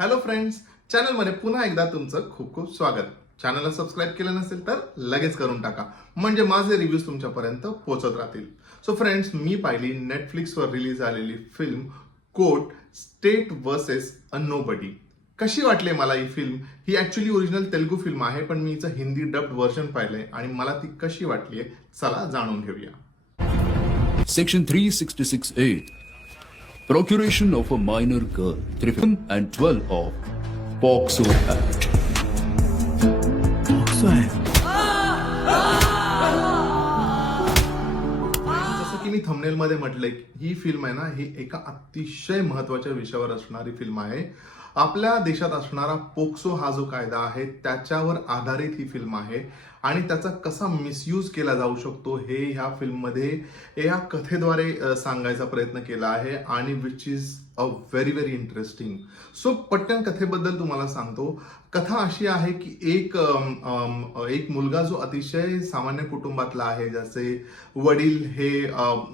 Hello friends, चॅनलमध्ये पुन्हा एकदा तुमचं खूप खूप स्वागत. चॅनलला सबस्क्राईब केलं नसेल तर लगेच करून टाका, म्हणजे माझे रिव्ह्यूज तुमच्यापर्यंत पोहोचत राहतील. सो फ्रेंड्स, मी पाहिली नेटफ्लिक्सवर रिलीज झालेली फिल्म कोर्ट स्टेट वर्सेस अ नोबडी. कशी वाटली मला ही फिल्म? ही ऍक्च्युली ओरिजिनल तेलुगू फिल्म आहे, पण मी हिचं हिंदी डब्ड व्हर्जन पाहिलंय आणि मला ती कशी वाटलीये चला जाणून घेऊया. Section 366A. Procuration of a minor girl. 3 and 12 of POCSO Act. जसं की मी थंबनेलमध्ये म्हटलंय, ही फिल्म आहे ना, ही एका अतिशय महत्वाच्या विषयावर असणारी फिल्म आहे. आपल्या देशात असणारा पोक्सो हा जो कायदा आहे त्याच्यावर आधारित ही फिल्म आहे आणि त्याचा कसा मिसयूज केला जाऊ शकतो हे ह्या फिल्ममध्ये या कथेद्वारे सांगायचा प्रयत्न केला आहे आणि which is a very very interesting. So पटकन कथेबद्दल तुम्हाला सांगतो. कथा अशी आहे की एक मुलगा जो अतिशय सामान्य कुटुंबातला आहे, ज्याचे वडील हे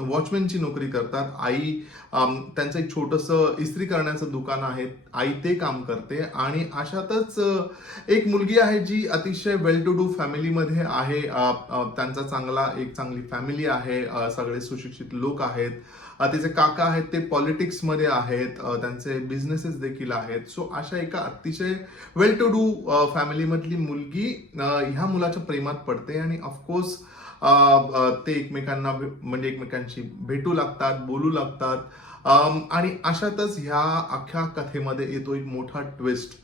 वॉचमॅनची नोकरी करतात. आई त्यांचं एक छोटंसं इस्त्री करण्याचं दुकान आहे, आई ते काम करते आणि अशातच एक मुलगी आहे जी अतिशय वेल टू डू फॅमिलीमध्ये आहे. त्यांचा चांगली फॅमिली आहे, सगळे सुशिक्षित लोक आहेत. तिचे काका आहेत ते पॉलिटिक्समध्ये आहेत, त्यांचे बिझनेसेस देखील आहेत. सो अशा एका अतिशय वेल टू डू फॅमिलीमधली मुलगी ह्या मुलाच्या प्रेमात पडते आणि ऑफकोर्स ते एकमेकांशी भेटू लागतात, बोलू लागतात. आणि अशातच ह्या अख्ख्या कथेमध्ये येतो एक मोठा ट्विस्ट.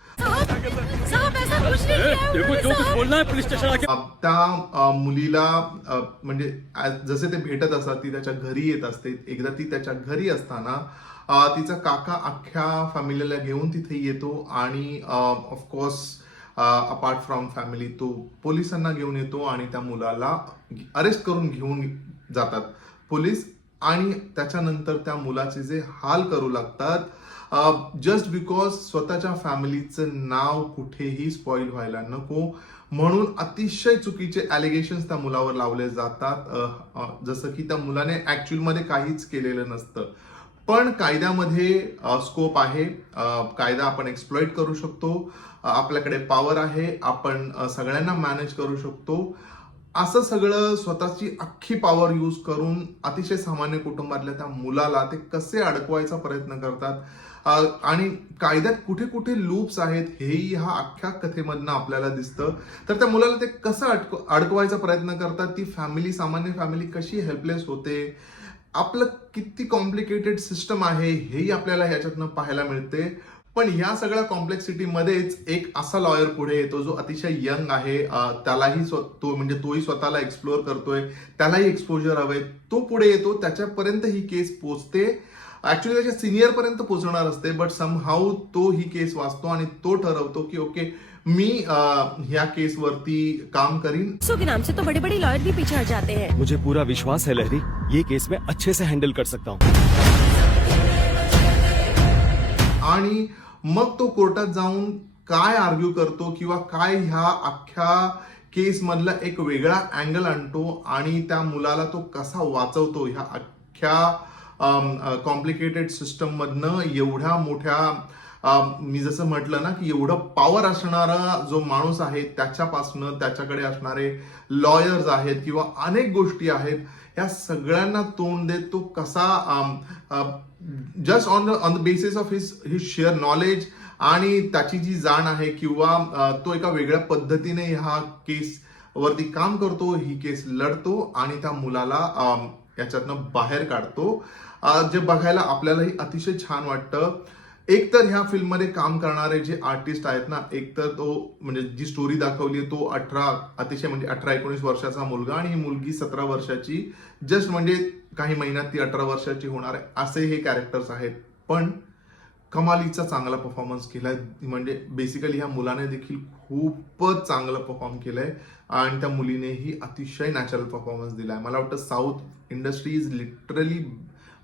त्या मुलीला म्हणजे जसे ते भेटत असतात, ती त्याच्या घरी येत असते. एकदा ती त्याच्या घरी असताना तिचा काका अख्ख्या फॅमिलीला घेऊन तिथे येतो आणि ऑफकोर्स अपार्ट फ्रॉम फॅमिली तो पोलिसांना घेऊन येतो आणि त्या मुलाला अरेस्ट करून घेऊन जातात पोलीस. आणि त्याच्यानंतर त्या मुलाचे जे हाल करू लागतात जस्ट बिकॉज स्वतःच्या फॅमिलीचं नाव कुठेही स्पॉइल व्हायला नको म्हणून अतिशय चुकीचे ॲलिगेशन्स त्या मुलावर लावले जातात. जसं की त्या मुलाने ऍक्च्युअल मध्ये काहीच केलेलं नसतं, पण कायद्यामध्ये स्कोप आहे. कायदा आपण एक्सप्लॉइट करू शकतो, आपल्याकडे पॉवर आहे, आपण सगळ्यांना मॅनेज करू शकतो. असं सगळं स्वतःची अख्खी पॉवर यूज करून अतिशय सामान्य कुटुंबातल्या त्या मुलाला ते कसे अडकवायचा प्रयत्न करतात आणि कायद्यात कुठे कुठे लूप्स आहेत हेही ह्या अख्ख्या कथेमधनं आपल्याला दिसतं. तर त्या मुलाला ते कसं अडकवायचा प्रयत्न करतात, ती सामान्य फॅमिली कशी हेल्पलेस होते, आपलं किती कॉम्प्लिकेटेड सिस्टम आहे हेही आपल्याला ह्याच्यातनं पाहायला मिळते. पण ह्या सगळ्या कॉम्प्लेक्सिटीमध्येच एक असा लॉयर पुढे येतो जो अतिशय यंग आहे. त्यालाही तोही स्वतःला एक्सप्लोअर करतोय, त्यालाही एक्सपोजर हवंय. तो पुढे येतो, त्याच्यापर्यंत ही केस पोहोचते. ऍक्च्युअली त्याच्या सिनियर पर्यंत पोहोचणार असते, बट समहाऊ तो ही केस वाचतो आणि तो ठरवतो की ओके, मी ह्या केसवरती काम करीन. के नाम से तो बड़े बड़े लॉयर भी पीछे हट जाते हैं. मुझे पूरा विश्वास है लहरी, ये केस मैं अच्छे से हैंडल कर सकता हूँ. आणि मग तो कोर्टात जाऊन काय आर्ग्यू करतो किंवा काय ह्या अख्ख्या केस मधला एक वेगळा अँगल आणतो आणि त्या मुलाला तो कसा वाचवतो ह्या अख्ख्या कॉम्प्लिकेटेड सिस्टम मधनं. एवढ्या मोठ्या मी जसं म्हटलं ना की एवढं पॉवर असणारा जो माणूस आहे त्याच्यापासनं त्याच्याकडे असणारे लॉयर्स आहेत किंवा अनेक गोष्टी आहेत, या सगळ्यांना तोंड देत तो कसा just on the basis of his share knowledge आणि त्याची जी जाण आहे किंवा तो एका वेगळ्या पद्धतीने ह्या केस वरती काम करतो, ही केस लढतो आणि त्या मुलाला याच्यातनं बाहेर काढतो. जे बघायला आपल्यालाही अतिशय छान वाटतं. एकतर ह्या फिल्ममध्ये काम करणारे जे आर्टिस्ट आहेत ना, एकतर तो म्हणजे जी स्टोरी दाखवली तो अतिशय 18-19 वर्षाचा मुलगा आणि ही मुलगी 17 वर्षाची. जस्ट म्हणजे काही महिन्यात ती 18 वर्षाची होणार आहे, असे हे कॅरेक्टर्स आहेत. पण कमालीचा चांगला परफॉर्मन्स केलाय. म्हणजे बेसिकली ह्या मुलाने देखील खूपच चांगलं परफॉर्म केलंय आणि त्या मुलीनेही अतिशय नॅचरल परफॉर्मन्स दिलाय. मला वाटतं south industry is literally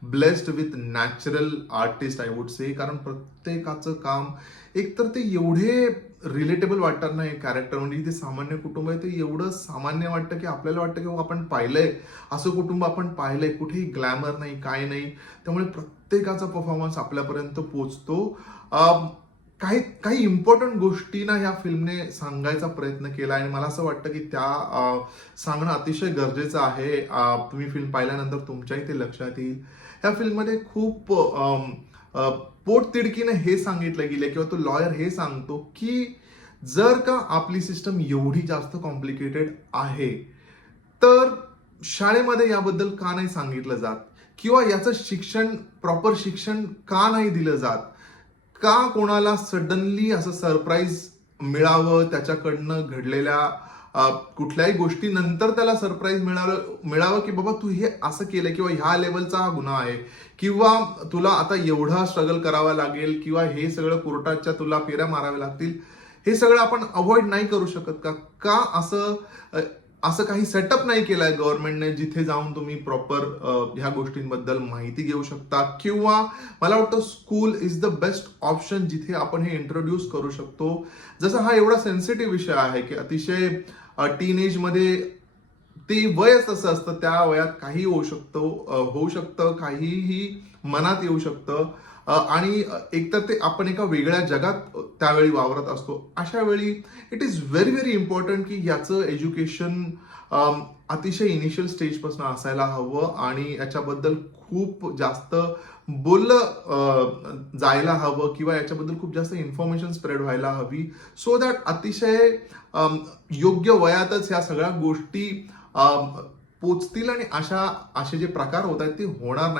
blessed with natural artist I would say. कारण प्रत्येकाचं काम एकतर ते एवढे रिलेटेबल वाटतात ना, हे कॅरेक्टर म्हणजे ते सामान्य कुटुंब आहे ते एवढं सामान्य वाटतं की आपल्याला वाटतं की आपण पाहिलंय असं कुटुंब, आपण पाहिलंय, कुठेही ग्लॅमर नाही, काय नाही. त्यामुळे प्रत्येकाचा परफॉर्मन्स आपल्यापर्यंत पोहोचतो. काही काही इम्पॉर्टंट गोष्टी ना ह्या फिल्मने सांगायचा प्रयत्न केला आणि मला असं वाटतं की त्या सांगणं अतिशय गरजेचं आहे. तुम्ही फिल्म पाहिल्यानंतर तुमच्याही ते लक्षात येईल. ह्या फिल्ममध्ये खूप पोटतिडकीने हे सांगितलं गेलं किंवा तो लॉयर हे सांगतो की जर का आपली सिस्टम एवढी जास्त कॉम्प्लिकेटेड आहे तर शाळेमध्ये याबद्दल का नाही सांगितलं जात किंवा याचं शिक्षण प्रॉपर शिक्षण का नाही दिलं जात, का कोणाला सडनली असं सरप्राईज मिळावं, त्याच्याकडनं घडलेल्या कुठल्याही गोष्टीनंतर त्याला सरप्राईज मिळावं की बाबा तू हे असं केलं किंवा ह्या लेवलचा हा गुन्हा आहे किंवा तुला आता एवढा स्ट्रगल करावा लागेल किंवा हे सगळं कोर्टाच्या तुला फेऱ्या माराव्या लागतील. हे सगळं आपण अवॉइड नाही करू शकत का? का असं काही सेटअप नाही केलाय गव्हर्नमेंटने जिथे जाऊन तुम्ही प्रॉपर ह्या गोष्टींबद्दल माहिती घेऊ शकता? किंवा मला वाटतं school is the best option जिथे आपण हे इंट्रोड्यूस करू शकतो. जसं हा एवढा सेन्सिटिव्ह विषय आहे की अतिशय टीनेज मध्ये ते वयच असं असतं, त्या वयात काही होऊ शकतं, काहीही मनात येऊ शकतं आणि एकतर ते आपण एका वेगळ्या जगात त्यावेळी वावरत असतो. अशा वेळी it is very very important की याचं एज्युकेशन अतिशय इनिशियल स्टेजपासून असायला हवं आणि याच्याबद्दल खूप जास्त बोललं जायला हवं किंवा याच्याबद्दल खूप जास्त इन्फॉर्मेशन स्प्रेड व्हायला हवी, सो दॅट अतिशय योग्य वयातच ह्या सगळ्या गोष्टी पोचतील आणि असे जे प्रकार होत आहेत ते होणार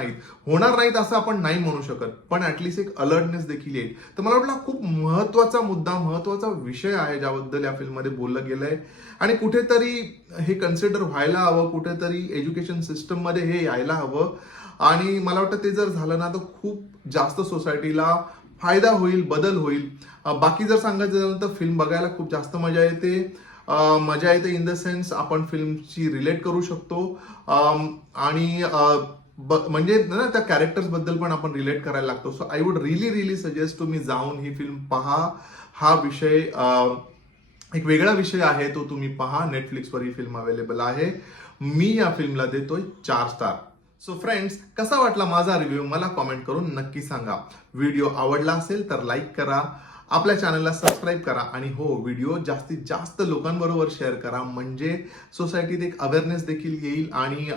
नाहीत असं आपण नाही म्हणू शकत, पण ऍटलिस्ट एक अलर्टनेस देखील येईल. तर मला वाटलं खूप महत्वाचा मुद्दा, महत्वाचा विषय आहे ज्याबद्दल या फिल्ममध्ये बोललं गेलंय आणि कुठेतरी हे कन्सिडर व्हायला हवं, कुठेतरी एज्युकेशन सिस्टम मध्ये हे यायला हवं आणि मला वाटतं ते जर झालं ना तर खूप जास्त सोसायटीला फायदा होईल, बदल होईल. बाकी जर सांगायचं झालं तर फिल्म बघायला खूप जास्त मजा येते इन द सेन्स आपण फिल्मची रिलेट करू शकतो आणि म्हणजे ना त्या कॅरेक्टर्स बद्दल पण आपण रिलेट करायला लागतो. So I would relief suggest तुम्ही जाऊन ही फिल्म पहा. हा विषय एक वेगळा विषय आहे, तो तुम्ही पहा. नेटफ्लिक्सवर ही फिल्म अवेलेबल आहे. मी या फिल्मला देतोय 4 स्टार. सो फ्रेंड्स, कसा वाटला माझा रिव्ह्यू मला कॉमेंट करून नक्की सांगा. व्हिडिओ आवडला असेल तर लाईक करा, आपल्या चॅनलला सबस्क्राईब करा आणि हो, व्हिडिओ जास्तीत जास्त लोकांबरोबर शेअर करा म्हणजे सोसायटीत एक अवेअरनेस देखील येईल आणि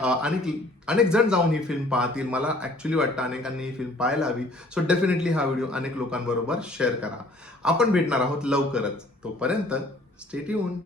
अनेक जण जाऊन ही फिल्म पाहतील. मला ऍक्च्युली वाटतं अनेकांनी ही फिल्म पाहायला हवी. सो डेफिनेटली हा व्हिडिओ अनेक लोकांबरोबर शेअर करा. आपण भेटणार आहोत लवकरच. तोपर्यंत स्टे ट्यून्ड.